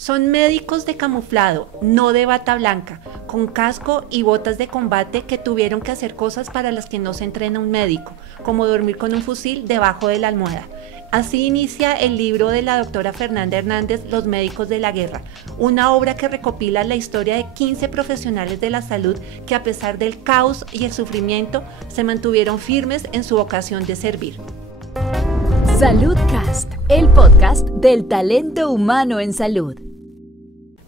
Son médicos de camuflado, no de bata blanca, con casco y botas de combate que tuvieron que hacer cosas para las que no se entrena un médico, como dormir con un fusil debajo de la almohada. Así inicia el libro de la doctora Fernanda Hernández, Los médicos de la guerra, una obra que recopila la historia de 15 profesionales de la salud que a pesar del caos y el sufrimiento se mantuvieron firmes en su vocación de servir. Saludcast, el podcast del talento humano en salud.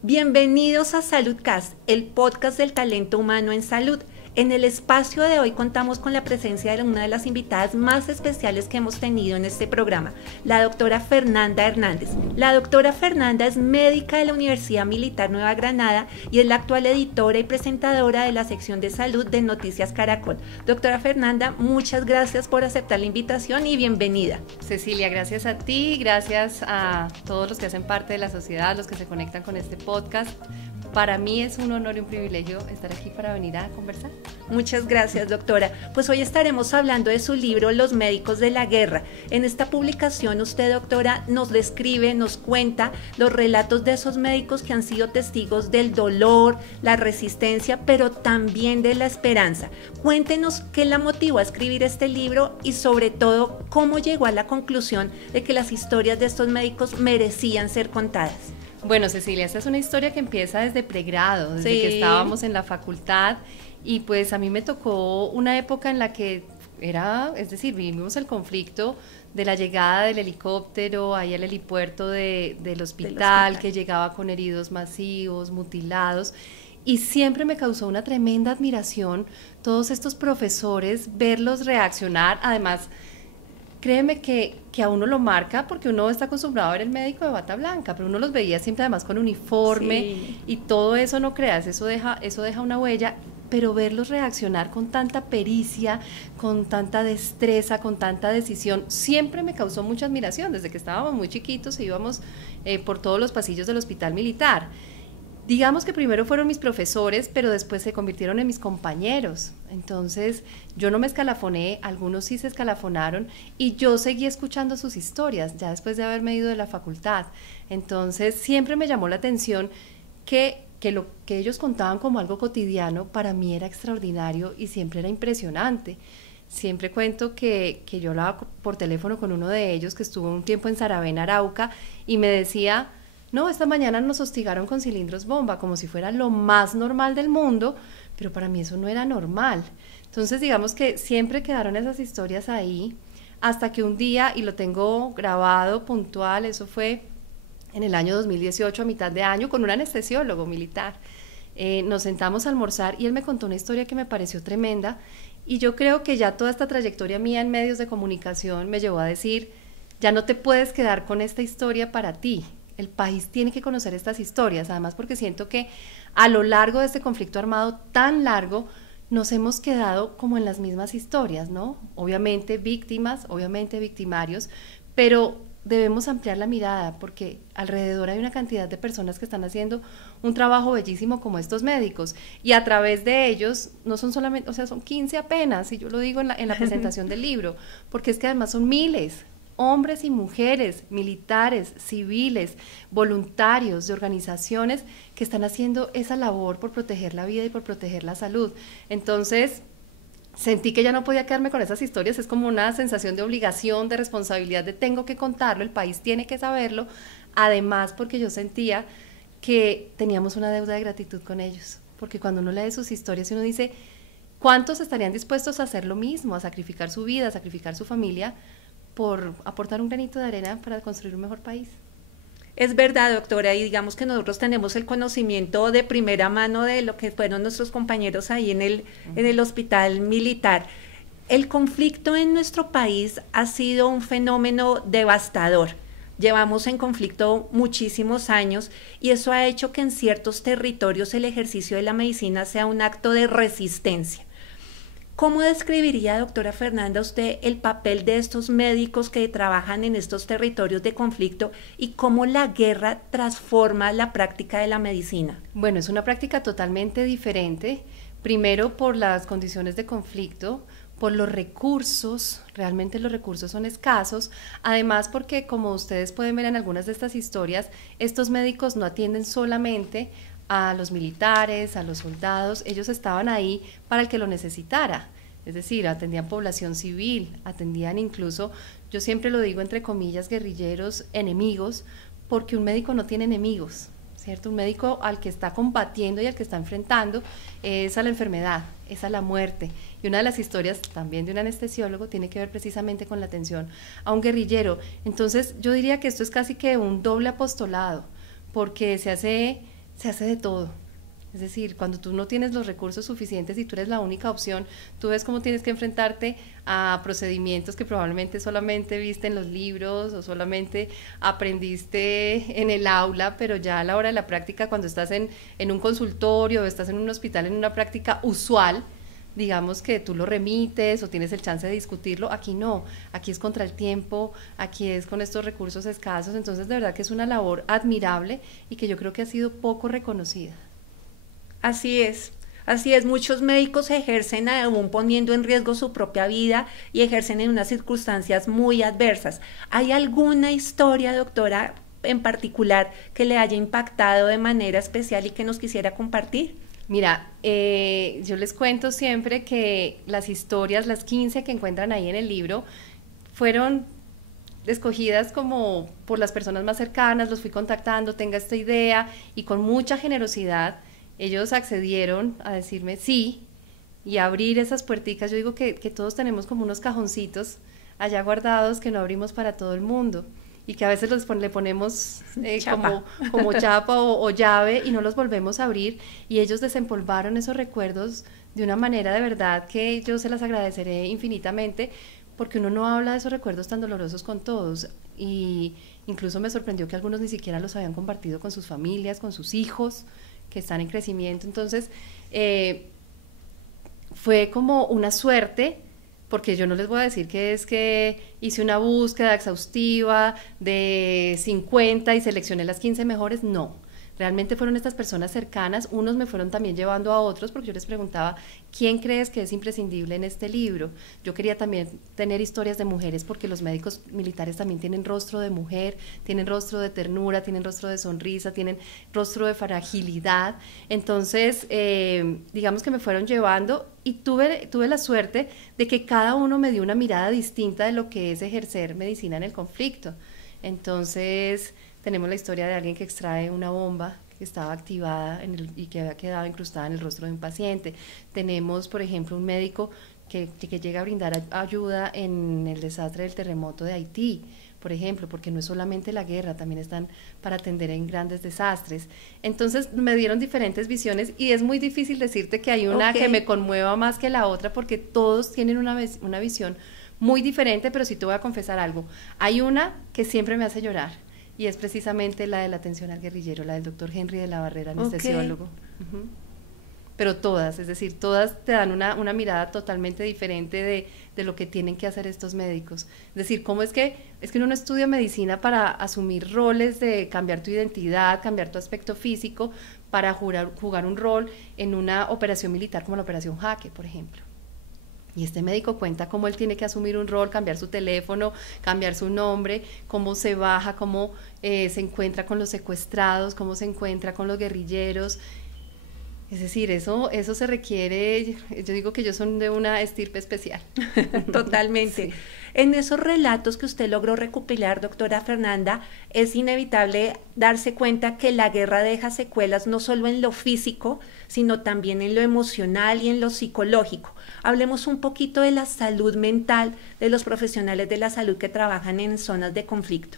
Bienvenidos a Saludcast, el podcast del talento humano en salud. En el espacio de hoy contamos con la presencia de una de las invitadas más especiales que hemos tenido en este programa, la doctora Fernanda Hernández. La doctora Fernanda es médica de la Universidad Militar Nueva Granada y es la actual editora y presentadora de la sección de salud de Noticias Caracol. Doctora Fernanda, muchas gracias por aceptar la invitación y bienvenida. Cecilia, gracias a ti, gracias a todos los que hacen parte de la sociedad, los que se conectan con este podcast. Para mí es un honor y un privilegio estar aquí para venir a conversar. Muchas gracias, doctora. Pues hoy estaremos hablando de su libro Los médicos de la guerra. En esta publicación usted, doctora, nos describe, nos cuenta los relatos de esos médicos que han sido testigos del dolor, la resistencia, pero también de la esperanza. Cuéntenos qué la motivó a escribir este libro y sobre todo cómo llegó a la conclusión de que las historias de estos médicos merecían ser contadas. Bueno, Cecilia, esta es una historia que empieza desde pregrado, desde que estábamos en la facultad, y pues a mí me tocó una época en la que vivimos el conflicto de la llegada del helicóptero ahí al helipuerto del hospital, que llegaba con heridos masivos, mutilados, y siempre me causó una tremenda admiración todos estos profesores, verlos reaccionar. Además, créeme que a uno lo marca porque uno está acostumbrado a ver el médico de bata blanca, pero uno los veía siempre además con uniforme, y todo eso, no creas, eso deja una huella, pero verlos reaccionar con tanta pericia, con tanta destreza, con tanta decisión, siempre me causó mucha admiración. Desde que estábamos muy chiquitos e íbamos por todos los pasillos del hospital militar. Digamos que primero fueron mis profesores, pero después se convirtieron en mis compañeros. Entonces, yo no me escalafoné, algunos sí se escalafonaron, y yo seguí escuchando sus historias, ya después de haberme ido de la facultad. Entonces, siempre me llamó la atención que lo que ellos contaban como algo cotidiano, para mí era extraordinario y siempre era impresionante. Siempre cuento que yo hablaba por teléfono con uno de ellos que estuvo un tiempo en Saravena, Arauca, y me decía: no, esta mañana nos hostigaron con cilindros bomba, como si fuera lo más normal del mundo, pero para mí eso no era normal. Entonces, digamos que siempre quedaron esas historias ahí, hasta que un día, y lo tengo grabado puntual, eso fue en el año 2018, a mitad de año, con un anestesiólogo militar, nos sentamos a almorzar y él me contó una historia que me pareció tremenda, y yo creo que ya toda esta trayectoria mía en medios de comunicación me llevó a decir: ya no te puedes quedar con esta historia para ti. El país tiene que conocer estas historias, además porque siento que a lo largo de este conflicto armado tan largo nos hemos quedado como en las mismas historias, ¿no? Obviamente víctimas, obviamente victimarios, pero debemos ampliar la mirada porque alrededor hay una cantidad de personas que están haciendo un trabajo bellísimo como estos médicos, y a través de ellos no son solamente, o sea, son 15 apenas, y yo lo digo en la presentación del libro, porque es que además son miles, hombres y mujeres, militares, civiles, voluntarios de organizaciones que están haciendo esa labor por proteger la vida y por proteger la salud. Entonces, sentí que ya no podía quedarme con esas historias, es como una sensación de obligación, de responsabilidad, de tengo que contarlo, el país tiene que saberlo, además porque yo sentía que teníamos una deuda de gratitud con ellos, porque cuando uno lee sus historias y uno dice, ¿cuántos estarían dispuestos a hacer lo mismo, a sacrificar su vida, a sacrificar su familia, por aportar un granito de arena para construir un mejor país? Es verdad, doctora, y digamos que nosotros tenemos el conocimiento de primera mano de lo que fueron nuestros compañeros ahí en el hospital militar. El conflicto en nuestro país ha sido un fenómeno devastador. Llevamos en conflicto muchísimos años y eso ha hecho que en ciertos territorios el ejercicio de la medicina sea un acto de resistencia. ¿Cómo describiría, doctora Fernanda, usted el papel de estos médicos que trabajan en estos territorios de conflicto y cómo la guerra transforma la práctica de la medicina? Bueno, es una práctica totalmente diferente, primero por las condiciones de conflicto, por los recursos, realmente los recursos son escasos, además porque como ustedes pueden ver en algunas de estas historias, estos médicos no atienden solamente a los militares, a los soldados, ellos estaban ahí para el que lo necesitara, es decir, atendían población civil, atendían incluso, yo siempre lo digo entre comillas, guerrilleros enemigos, porque un médico no tiene enemigos, ¿cierto? Un médico al que está combatiendo y al que está enfrentando es a la enfermedad, es a la muerte. Y una de las historias también de un anestesiólogo tiene que ver precisamente con la atención a un guerrillero. Entonces yo diría que esto es casi que un doble apostolado, porque se hace de todo. Es decir, cuando tú no tienes los recursos suficientes y tú eres la única opción, tú ves cómo tienes que enfrentarte a procedimientos que probablemente solamente viste en los libros o solamente aprendiste en el aula, pero ya a la hora de la práctica, cuando estás en un consultorio o estás en un hospital en una práctica usual, digamos que tú lo remites o tienes el chance de discutirlo, aquí no, aquí es contra el tiempo, aquí es con estos recursos escasos, entonces de verdad que es una labor admirable y que yo creo que ha sido poco reconocida. Así es, muchos médicos ejercen aún poniendo en riesgo su propia vida y ejercen en unas circunstancias muy adversas. ¿Hay alguna historia, doctora, en particular que le haya impactado de manera especial y que nos quisiera compartir? Mira, yo les cuento siempre que las historias, las 15 que encuentran ahí en el libro, fueron escogidas como por las personas más cercanas, los fui contactando, tenga esta idea, y con mucha generosidad ellos accedieron a decirme sí y abrir esas puerticas. Yo digo que todos tenemos como unos cajoncitos allá guardados que no abrimos para todo el mundo y que a veces le ponemos como chapa o llave y no los volvemos a abrir, y ellos desempolvaron esos recuerdos de una manera de verdad que yo se las agradeceré infinitamente, porque uno no habla de esos recuerdos tan dolorosos con todos, y incluso me sorprendió que algunos ni siquiera los habían compartido con sus familias, con sus hijos que están en crecimiento. Entonces fue como una suerte, porque yo no les voy a decir que es que hice una búsqueda exhaustiva de 50 y seleccioné las 15 mejores, no. Realmente fueron estas personas cercanas, unos me fueron también llevando a otros, porque yo les preguntaba, ¿quién crees que es imprescindible en este libro? Yo quería también tener historias de mujeres, porque los médicos militares también tienen rostro de mujer, tienen rostro de ternura, tienen rostro de sonrisa, tienen rostro de fragilidad. Entonces, digamos que me fueron llevando, y tuve la suerte de que cada uno me dio una mirada distinta de lo que es ejercer medicina en el conflicto. Entonces tenemos la historia de alguien que extrae una bomba que estaba activada y que había quedado incrustada en el rostro de un paciente. Tenemos, por ejemplo, un médico que llega a brindar ayuda en el desastre del terremoto de Haití, por ejemplo, porque no es solamente la guerra, también están para atender en grandes desastres. Entonces me dieron diferentes visiones, y es muy difícil decirte que hay una que me conmueva más que la otra, porque todos tienen una visión muy diferente, pero sí te voy a confesar algo. Hay una que siempre me hace llorar, y es precisamente la de la atención al guerrillero, la del doctor Henry de la Barrera, anestesiólogo. Pero todas, es decir, todas te dan una mirada totalmente diferente de lo que tienen que hacer estos médicos. Es decir, cómo es que uno no estudia medicina para asumir roles de cambiar tu identidad, cambiar tu aspecto físico, para jugar un rol en una operación militar como la Operación Jaque, por ejemplo. Y este médico cuenta cómo él tiene que asumir un rol, cambiar su teléfono, cambiar su nombre, cómo se baja, cómo se encuentra con los secuestrados, cómo se encuentra con los guerrilleros. Es decir, eso se requiere, yo digo que ellos son de una estirpe especial. Totalmente. Sí. En esos relatos que usted logró recopilar, doctora Fernanda, es inevitable darse cuenta que la guerra deja secuelas no solo en lo físico, sino también en lo emocional y en lo psicológico. Hablemos un poquito de la salud mental de los profesionales de la salud que trabajan en zonas de conflicto.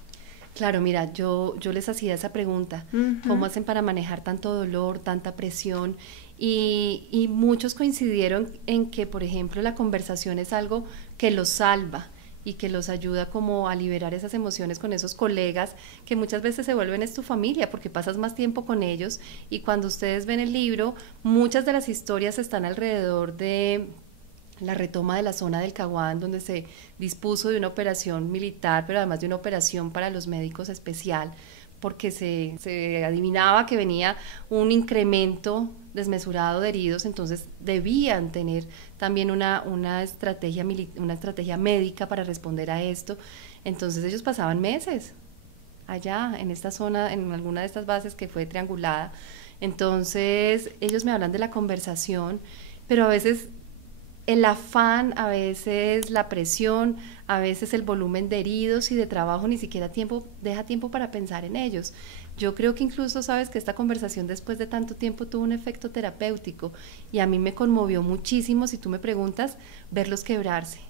Claro, mira, yo les hacía esa pregunta, ¿cómo hacen para manejar tanto dolor, tanta presión? Y muchos coincidieron en que, por ejemplo, la conversación es algo que los salva y que los ayuda como a liberar esas emociones con esos colegas que muchas veces se vuelven tu familia, porque pasas más tiempo con ellos, y cuando ustedes ven el libro, muchas de las historias están alrededor de la retoma de la zona del Caguán, donde se dispuso de una operación militar, pero además de una operación para los médicos especial, porque se adivinaba que venía un incremento desmesurado de heridos, entonces debían tener también una estrategia médica para responder a esto. Entonces ellos pasaban meses allá en esta zona, en alguna de estas bases que fue triangulada. Entonces ellos me hablan de la conversación, pero a veces el afán, a veces la presión, a veces el volumen de heridos y de trabajo ni siquiera deja tiempo para pensar en ellos. Yo creo que incluso, sabes, que esta conversación después de tanto tiempo tuvo un efecto terapéutico, y a mí me conmovió muchísimo, si tú me preguntas, verlos quebrarse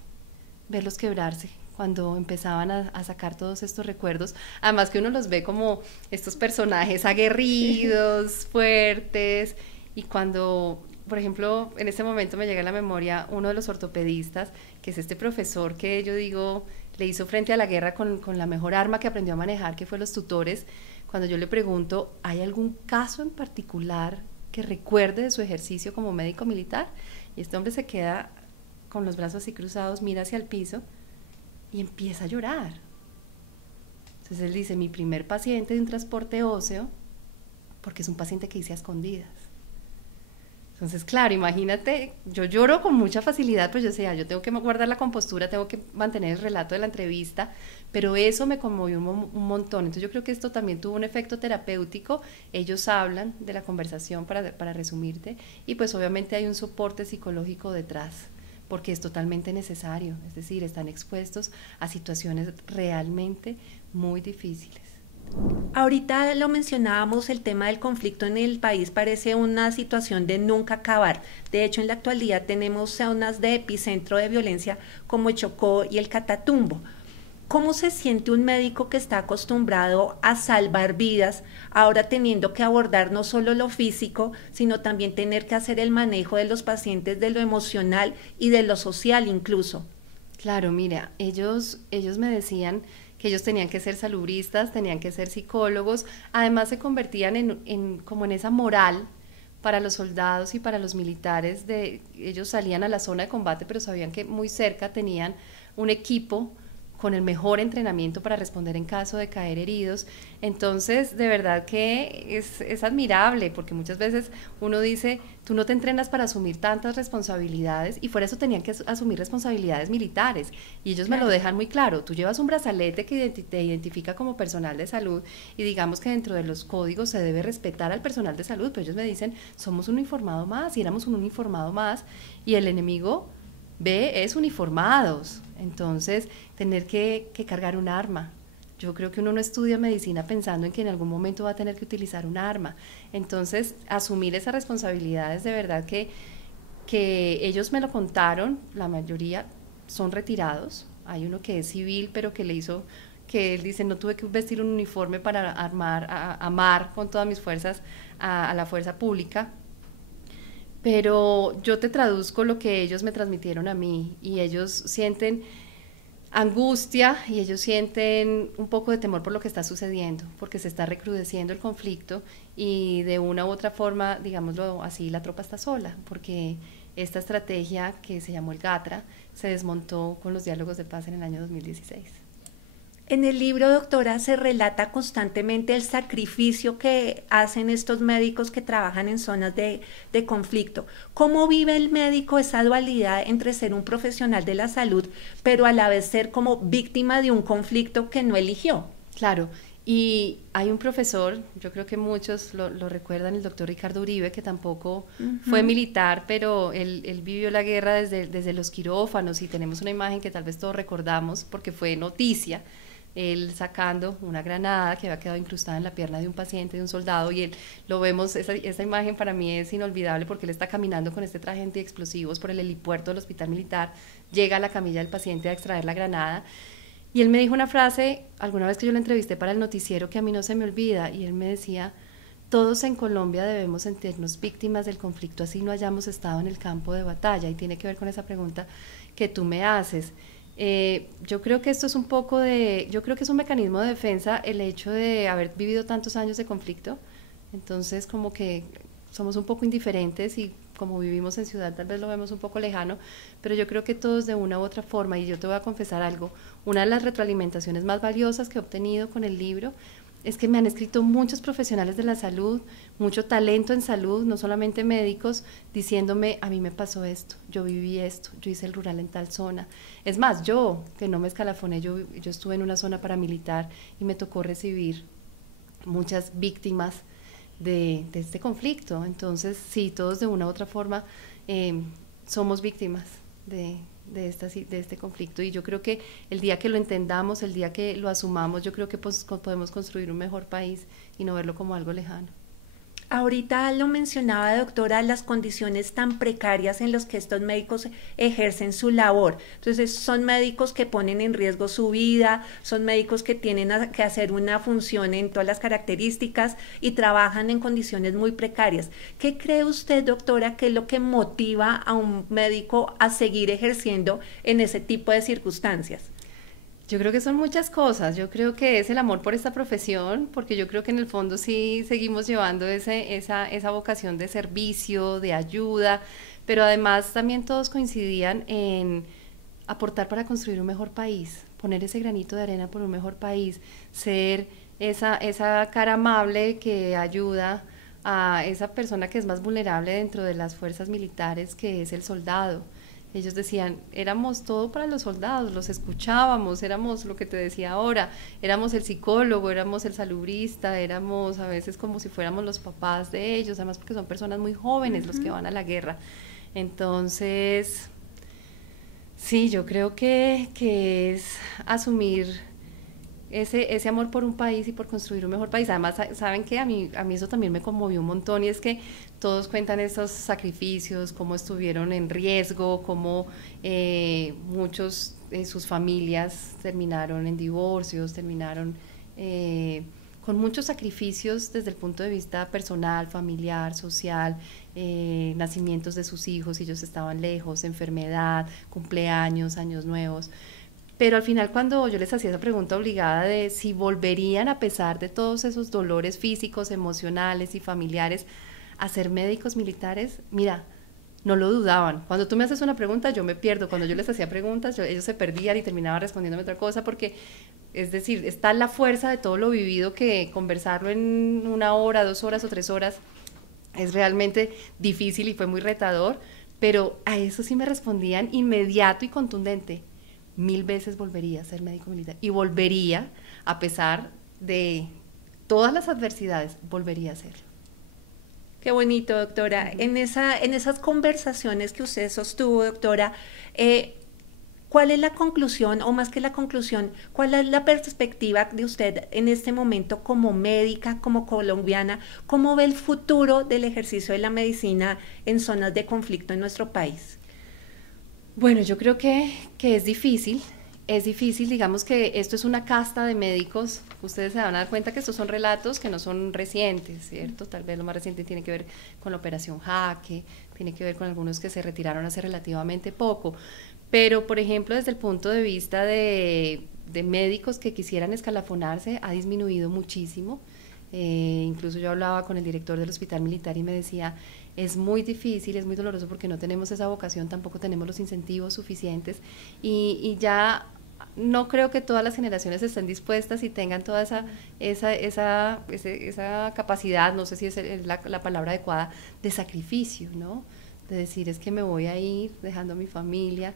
cuando empezaban a sacar todos estos recuerdos, además que uno los ve como estos personajes aguerridos, fuertes, y cuando, por ejemplo, en este momento me llega a la memoria uno de los ortopedistas, que es este profesor que yo digo, le hizo frente a la guerra con la mejor arma que aprendió a manejar, que fue los tutores. Cuando yo le pregunto, ¿hay algún caso en particular que recuerde de su ejercicio como médico militar? Y este hombre se queda con los brazos así cruzados, mira hacia el piso y empieza a llorar. Entonces él dice, mi primer paciente de un transporte óseo, porque es un paciente que hice a escondidas. Entonces, claro, imagínate, yo lloro con mucha facilidad, pues yo decía, yo tengo que guardar la compostura, tengo que mantener el relato de la entrevista, pero eso me conmovió un montón. Entonces yo creo que esto también tuvo un efecto terapéutico. Ellos hablan de la conversación, para resumirte, y pues obviamente hay un soporte psicológico detrás, porque es totalmente necesario, es decir, están expuestos a situaciones realmente muy difíciles. Ahorita lo mencionábamos, el tema del conflicto en el país parece una situación de nunca acabar. De hecho, en la actualidad tenemos zonas de epicentro de violencia como el Chocó y el Catatumbo. ¿Cómo se siente un médico que está acostumbrado a salvar vidas, ahora teniendo que abordar no solo lo físico, sino también tener que hacer el manejo de los pacientes, de lo emocional y de lo social incluso? Claro, mira, ellos me decían que ellos tenían que ser salubristas, tenían que ser psicólogos, además se convertían como en esa moral para los soldados y para los militares. Ellos salían a la zona de combate, pero sabían que muy cerca tenían un equipo con el mejor entrenamiento para responder en caso de caer heridos. Entonces, de verdad que es admirable, porque muchas veces uno dice, tú no te entrenas para asumir tantas responsabilidades, y fuera eso tenían que asumir responsabilidades militares, y ellos me lo dejan muy claro. Tú llevas un brazalete que te identifica como personal de salud, y digamos que dentro de los códigos se debe respetar al personal de salud, pero ellos me dicen, somos un uniformado más, y éramos un uniformado más, y el enemigo es uniformados. Entonces, tener que cargar un arma. Yo creo que uno no estudia medicina pensando en que en algún momento va a tener que utilizar un arma. Entonces, asumir esas responsabilidades, de verdad que ellos me lo contaron, la mayoría son retirados. Hay uno que es civil, pero que él dice, no tuve que vestir un uniforme para amar con todas mis fuerzas a la fuerza pública. Pero yo te traduzco lo que ellos me transmitieron a mí, y ellos sienten angustia y ellos sienten un poco de temor por lo que está sucediendo, porque se está recrudeciendo el conflicto, y de una u otra forma, digámoslo así, la tropa está sola, porque esta estrategia que se llamó el GATRA se desmontó con los diálogos de paz en el año 2016. En el libro, doctora, se relata constantemente el sacrificio que hacen estos médicos que trabajan en zonas de conflicto. ¿Cómo vive el médico esa dualidad entre ser un profesional de la salud, pero a la vez ser como víctima de un conflicto que no eligió? Claro, y hay un profesor, yo creo que muchos lo recuerdan, el doctor Ricardo Uribe, que tampoco fue militar, pero él vivió la guerra desde los quirófanos, y tenemos una imagen que tal vez todos recordamos porque fue noticia, él sacando una granada que había quedado incrustada en la pierna de un paciente, de un soldado, y él lo vemos, esa imagen para mí es inolvidable, porque él está caminando con este traje antiexplosivos por el helipuerto del hospital militar, llega a la camilla del paciente a extraer la granada, y él me dijo una frase, alguna vez que yo lo entrevisté para el noticiero, que a mí no se me olvida, y él me decía, todos en Colombia debemos sentirnos víctimas del conflicto, así no hayamos estado en el campo de batalla, y tiene que ver con esa pregunta que tú me haces. Yo creo que esto es yo creo que es un mecanismo de defensa, el hecho de haber vivido tantos años de conflicto. Entonces como que somos un poco indiferentes, y como vivimos en ciudad tal vez lo vemos un poco lejano, pero yo creo que todos de una u otra forma, y yo te voy a confesar algo, una de las retroalimentaciones más valiosas que he obtenido con el libro es que me han escrito muchos profesionales de la salud, mucho talento en salud, no solamente médicos, diciéndome, a mí me pasó esto, yo viví esto, yo hice el rural en tal zona. Es más, yo, que no me escalafoné, yo estuve en una zona paramilitar y me tocó recibir muchas víctimas de este conflicto. Entonces, sí, todos de una u otra forma somos víctimas de este conflicto, y yo creo que el día que lo entendamos, el día que lo asumamos, yo creo que podemos construir un mejor país y no verlo como algo lejano. Ahorita lo mencionaba, doctora, las condiciones tan precarias en las que estos médicos ejercen su labor. Entonces, son médicos que ponen en riesgo su vida, son médicos que tienen que hacer una función en todas las características y trabajan en condiciones muy precarias. ¿Qué cree usted, doctora, que es lo que motiva a un médico a seguir ejerciendo en ese tipo de circunstancias? Yo creo que son muchas cosas. Yo creo que es el amor por esta profesión, porque yo creo que en el fondo sí seguimos llevando esa vocación de servicio, de ayuda, pero además también todos coincidían en aportar para construir un mejor país, poner ese granito de arena por un mejor país, ser esa cara amable que ayuda a esa persona que es más vulnerable dentro de las fuerzas militares, que es el soldado. Ellos decían, éramos todo para los soldados, los escuchábamos, éramos lo que te decía ahora, éramos el psicólogo, éramos el salubrista, éramos a veces como si fuéramos los papás de ellos, además porque son personas muy jóvenes los que van a la guerra. Entonces, sí, yo creo que es asumir ese amor por un país y por construir un mejor país. Además, saben que a mí eso también me conmovió un montón, y es que todos cuentan esos sacrificios, cómo estuvieron en riesgo, cómo muchos de sus familias terminaron en divorcios, terminaron con muchos sacrificios desde el punto de vista personal, familiar, social, nacimientos de sus hijos, ellos estaban lejos, enfermedad, cumpleaños, años nuevos. Pero al final, cuando yo les hacía esa pregunta obligada de si volverían, a pesar de todos esos dolores físicos, emocionales y familiares, a ser médicos militares, mira, no lo dudaban. Cuando tú me haces una pregunta, yo me pierdo. Cuando yo les hacía preguntas, ellos se perdían y terminaban respondiéndome otra cosa, porque, es decir, está la fuerza de todo lo vivido, que conversarlo en 1 hora, 2 horas o 3 horas es realmente difícil y fue muy retador, pero a eso sí me respondían inmediato y contundente. 1000 veces volvería a ser médico militar, y volvería, a pesar de todas las adversidades, volvería a serlo. Qué bonito, doctora. En esas conversaciones que usted sostuvo, doctora, ¿cuál es la conclusión, o más que la conclusión, cuál es la perspectiva de usted en este momento como médica, como colombiana? ¿Cómo ve el futuro del ejercicio de la medicina en zonas de conflicto en nuestro país? Bueno, yo creo que es difícil, digamos que esto es una casta de médicos. Ustedes se van a dar cuenta que estos son relatos que no son recientes, ¿cierto? Tal vez lo más reciente tiene que ver con la Operación Jaque, tiene que ver con algunos que se retiraron hace relativamente poco, pero por ejemplo desde el punto de vista de médicos que quisieran escalafonarse, ha disminuido muchísimo. Incluso yo hablaba con el director del hospital militar y me decía, es muy difícil, es muy doloroso porque no tenemos esa vocación, tampoco tenemos los incentivos suficientes, y ya no creo que todas las generaciones estén dispuestas y tengan toda esa capacidad, no sé si es la palabra adecuada, de sacrificio, ¿no? De decir, es que me voy a ir dejando a mi familia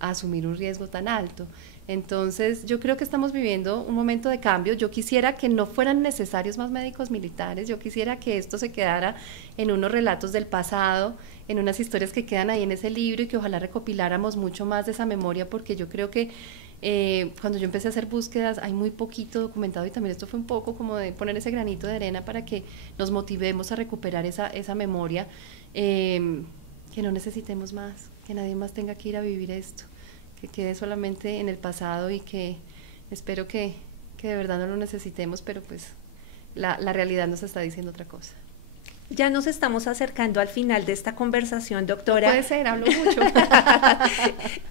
a asumir un riesgo tan alto. Entonces, yo creo que estamos viviendo un momento de cambio. Yo quisiera que no fueran necesarios más médicos militares, yo quisiera que esto se quedara en unos relatos del pasado, en unas historias que quedan ahí en ese libro, y que ojalá recopiláramos mucho más de esa memoria, porque yo creo que cuando yo empecé a hacer búsquedas hay muy poquito documentado, y también esto fue un poco como de poner ese granito de arena para que nos motivemos a recuperar esa memoria, que no necesitemos más, que nadie más tenga que ir a vivir esto, que quede solamente en el pasado, y que espero que de verdad no lo necesitemos, pero pues la realidad nos está diciendo otra cosa. Ya nos estamos acercando al final de esta conversación, doctora. Puede ser, hablo mucho.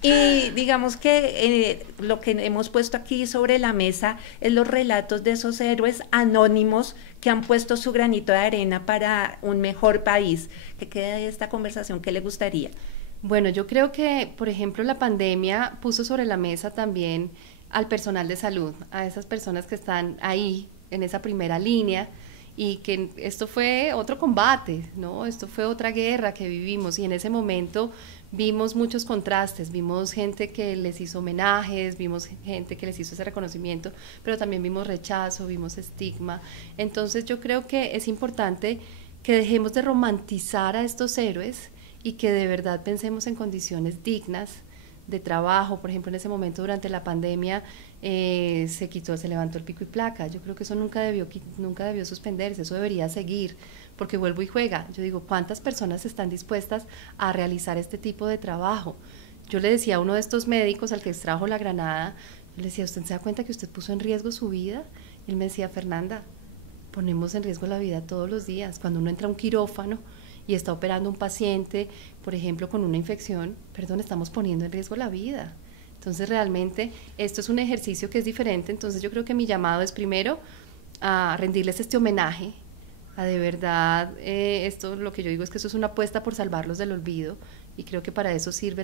Y digamos que lo que hemos puesto aquí sobre la mesa es los relatos de esos héroes anónimos que han puesto su granito de arena para un mejor país. ¿Qué queda de esta conversación? ¿Qué le gustaría? Bueno, yo creo que, por ejemplo, la pandemia puso sobre la mesa también al personal de salud, a esas personas que están ahí en esa primera línea, y que esto fue otro combate, ¿no? Esto fue otra guerra que vivimos, y en ese momento vimos muchos contrastes, vimos gente que les hizo homenajes, vimos gente que les hizo ese reconocimiento, pero también vimos rechazo, vimos estigma. Entonces yo creo que es importante que dejemos de romantizar a estos héroes y que de verdad pensemos en condiciones dignas de trabajo. Por ejemplo, en ese momento durante la pandemia se levantó el pico y placa. Yo creo que eso nunca debió suspenderse, eso debería seguir, porque vuelvo y juega. Yo digo, ¿cuántas personas están dispuestas a realizar este tipo de trabajo? Yo le decía a uno de estos médicos al que extrajo la granada, le decía, ¿usted se da cuenta que usted puso en riesgo su vida? Y él me decía, Fernanda, ponemos en riesgo la vida todos los días. Cuando uno entra a un quirófano y está operando un paciente, por ejemplo, con una infección, estamos poniendo en riesgo la vida. Entonces, realmente, esto es un ejercicio que es diferente. Entonces, yo creo que mi llamado es primero a rendirles este homenaje, a de verdad, lo que yo digo es que esto es una apuesta por salvarlos del olvido, y creo que para eso sirve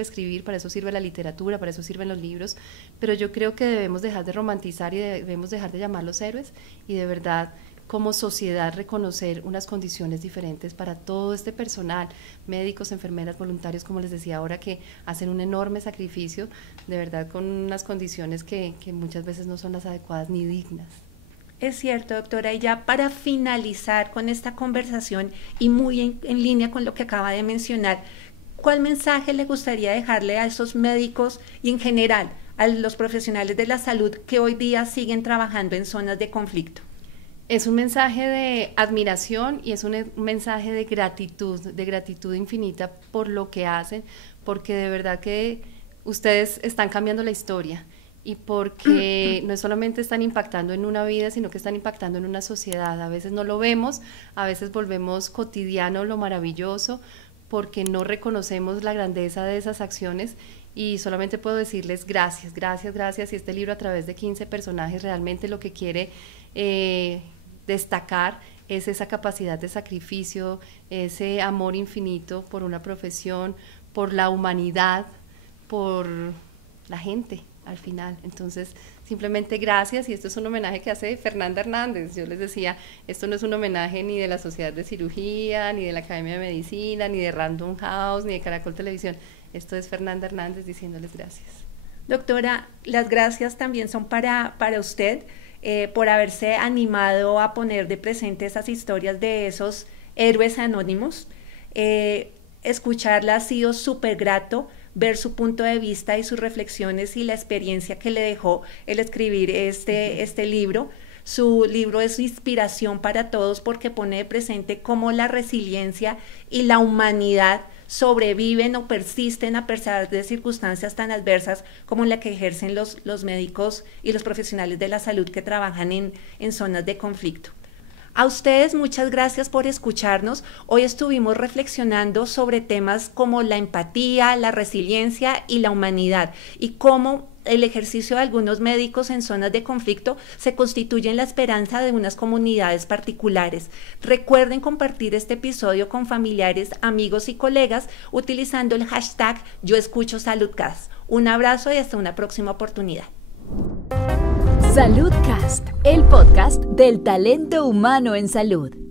escribir, para eso sirve la literatura, para eso sirven los libros, pero yo creo que debemos dejar de romantizar y debemos dejar de llamarlos héroes, y de verdad, como sociedad, reconocer unas condiciones diferentes para todo este personal, médicos, enfermeras, voluntarios, como les decía ahora, que hacen un enorme sacrificio, de verdad, con unas condiciones que muchas veces no son las adecuadas ni dignas. Es cierto, doctora, y ya para finalizar con esta conversación y muy en línea con lo que acaba de mencionar, ¿cuál mensaje le gustaría dejarle a esos médicos y en general a los profesionales de la salud que hoy día siguen trabajando en zonas de conflicto? Es un mensaje de admiración y es un mensaje de gratitud infinita por lo que hacen, porque de verdad que ustedes están cambiando la historia, y porque no solamente están impactando en una vida, sino que están impactando en una sociedad. A veces no lo vemos, a veces volvemos cotidiano lo maravilloso, porque no reconocemos la grandeza de esas acciones, y solamente puedo decirles gracias, gracias, gracias. Y este libro, a través de 15 personajes, realmente lo que quiere destacar es esa capacidad de sacrificio, ese amor infinito por una profesión, por la humanidad, por la gente al final. Entonces, simplemente gracias, y esto es un homenaje que hace Fernanda Hernández. Yo les decía, esto no es un homenaje ni de la Sociedad de Cirugía, ni de la Academia de Medicina, ni de Random House, ni de Caracol Televisión. Esto es Fernanda Hernández diciéndoles gracias. Doctora, las gracias también son para usted, por haberse animado a poner de presente esas historias de esos héroes anónimos. Escucharla ha sido súper grato, ver su punto de vista y sus reflexiones y la experiencia que le dejó el escribir este libro. Su libro es inspiración para todos, porque pone de presente cómo la resiliencia y la humanidad sobreviven o persisten a pesar de circunstancias tan adversas como la que ejercen los médicos y los profesionales de la salud que trabajan en zonas de conflicto. A ustedes muchas gracias por escucharnos. Hoy estuvimos reflexionando sobre temas como la empatía, la resiliencia y la humanidad, y cómo el ejercicio de algunos médicos en zonas de conflicto se constituye en la esperanza de unas comunidades particulares. Recuerden compartir este episodio con familiares, amigos y colegas utilizando el hashtag YoEscuchoSaludCast. Un abrazo y hasta una próxima oportunidad. SaludCast, el podcast del talento humano en salud.